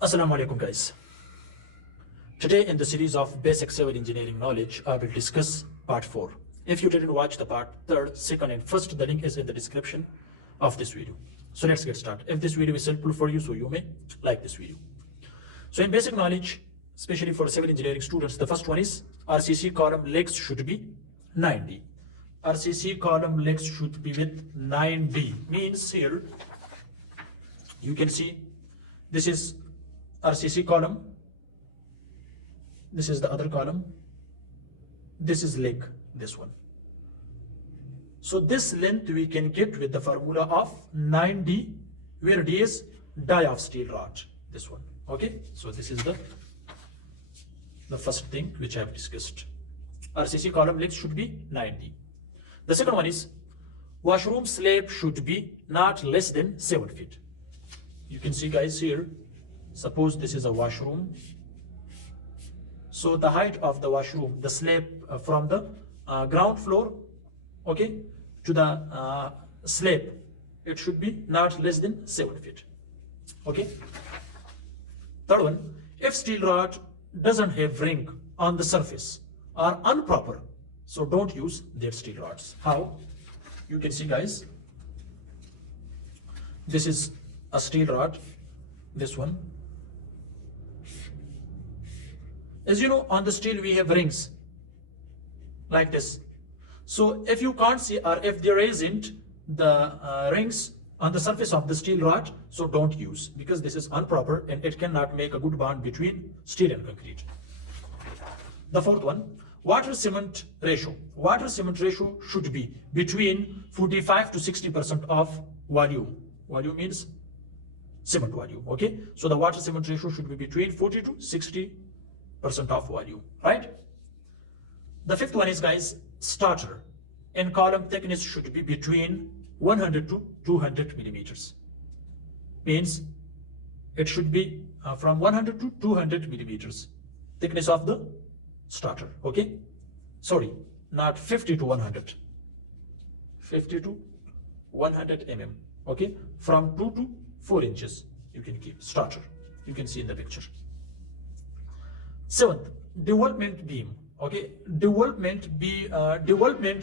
Assalamu alaikum guys. Today in the series of basic civil engineering knowledge, I will discuss part 4. If you didn't watch the part 3rd, 2nd and 1st, the link is in the description of this video. So let's get started. If this video is helpful for you, so you may like this video. So in basic knowledge, especially for civil engineering students, the first one is RCC column legs should be 9D. RCC column legs should be with 9D. Means here, you can see this is RCC column, this is the other column, this is leg, this one. So this length we can get with the formula of 9D, where D is die of steel rod, this one. Okay, so this is the first thing which I have discussed. RCC column legs should be 9D. The second one is washroom slab should be not less than 7 feet. You can see guys here, suppose this is a washroom. So the height of the washroom, the slab from the ground floor, okay, to the slab, it should be not less than 7 feet. Okay. Third one, if steel rod doesn't have ring on the surface or improper, so don't use their steel rods. How? You can see guys, this is a steel rod, this one. As you know, on the steel we have rings like this. So if you can't see, or if there isn't the rings on the surface of the steel rod, so don't use, because this is improper and it cannot make a good bond between steel and concrete. The fourth one, water cement ratio. Water cement ratio should be between 45 to 60% of volume. Volume means cement volume. Okay, so the water cement ratio should be between 40 to 60% of volume, right? The fifth one is guys, starter and column thickness should be between 100 to 200 millimeters. Means it should be from 100 to 200 millimeters thickness of the starter. Okay, sorry, not 50 to 100, 50 to 100 mm. Okay, from 2 to 4 inches you can keep starter. You can see in the picture. Seventh, development beam. Okay, development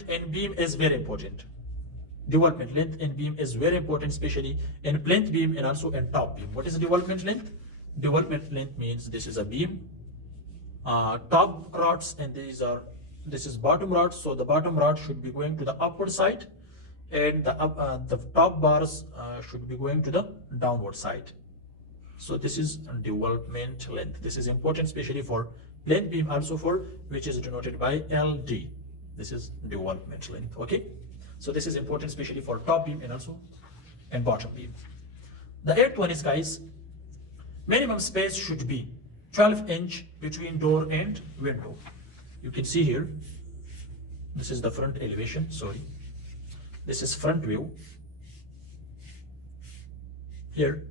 and beam is very important. Development length and beam is very important, especially in plinth beam and also in top beam. What is development length? Development length means this is a beam, top rods, and this is bottom rods. So the bottom rod should be going to the upward side, and the top bars should be going to the downward side. So this is development length. This is important, especially for plinth beam, also for which is denoted by LD. This is development length. Okay, so this is important, especially for top beam and also and bottom beam. The eighth one is guys, minimum space should be 12 inch between door and window. You can see here, this is the front elevation. Sorry, this is front view. Here,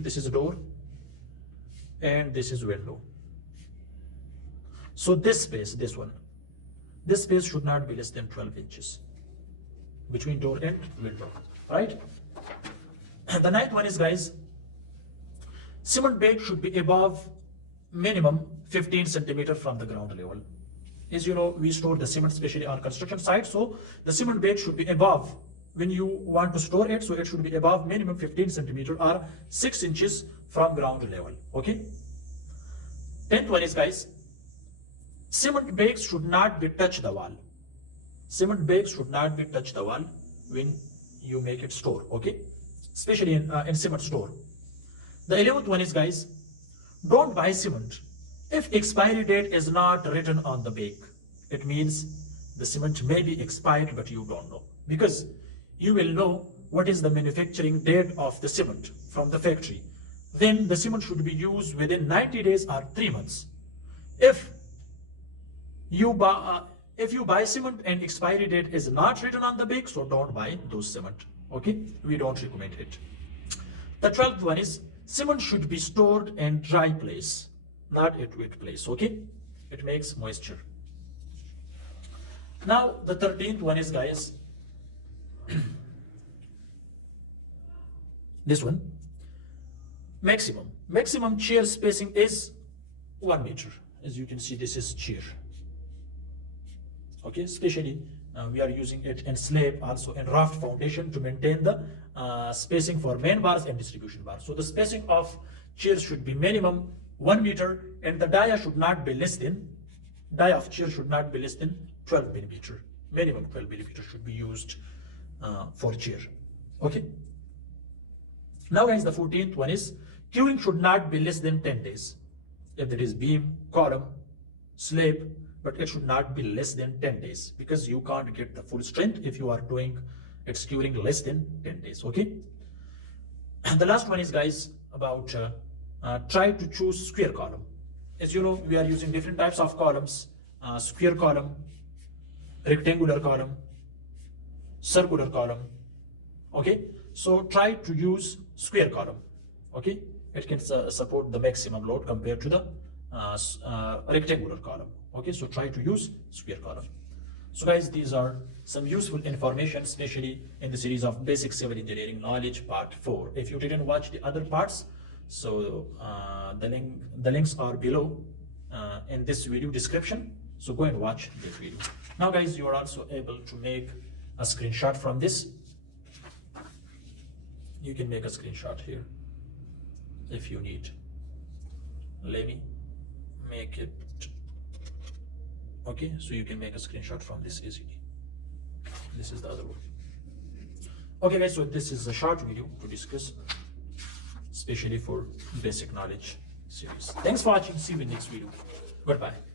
this is a door and this is window. So this space, this space should not be less than 12 inches between door and window, right? And the ninth one is guys, cement bed should be above minimum 15 centimeter from the ground level. As you know, we store the cement especially on construction site, so the cement bed should be above. When you want to store it, so it should be above minimum 15 centimeter or 6 inches from ground level. Okay. 10th one is guys, cement bags should not be touch the wall. Cement bags should not be touch the wall when you make it store. Okay, especially in cement store. The 11th one is guys, don't buy cement if expiry date is not written on the bag. It means the cement may be expired, but you don't know, because you will know what is the manufacturing date of the cement from the factory. Then the cement should be used within 90 days or 3 months. If you buy cement and expiry date is not written on the bag, so don't buy those cement. Okay, we don't recommend it. The 12th one is, cement should be stored in dry place, not at wet place. Okay, it makes moisture. Now the 13th one is guys, this one, maximum maximum chair spacing is 1 meter. As you can see, this is chair. Okay, especially we are using it in slab, also in raft foundation, to maintain the spacing for main bars and distribution bars. So the spacing of chairs should be minimum 1 meter, and the dia should not be less than, dia of chair should not be less than 12 millimeter. Minimum 12 millimeter should be used for chair. Okay. Now guys, the 14th one is curing should not be less than 10 days. If there is beam, column, slab, but it should not be less than 10 days, because you can't get the full strength if you are doing its curing less than 10 days. Okay. And the last one is, guys, about try to choose square column. As you know, we are using different types of columns: square column, rectangular column, circular column. Okay, so try to use square column. Okay, it can support the maximum load compared to the rectangular column. Okay, so try to use square column. So guys, these are some useful information, especially in the series of basic civil engineering knowledge part 4. If you didn't watch the other parts, so the links are below in this video description, so go and watch this video. Now guys, you are also able to make a screenshot from this. You can make a screenshot here if you need. Let me make it. Okay, so you can make a screenshot from this easily. This is the other one. Okay guys, so this is a short video to discuss, especially for basic knowledge series. Thanks for watching. See you in the next video. Goodbye.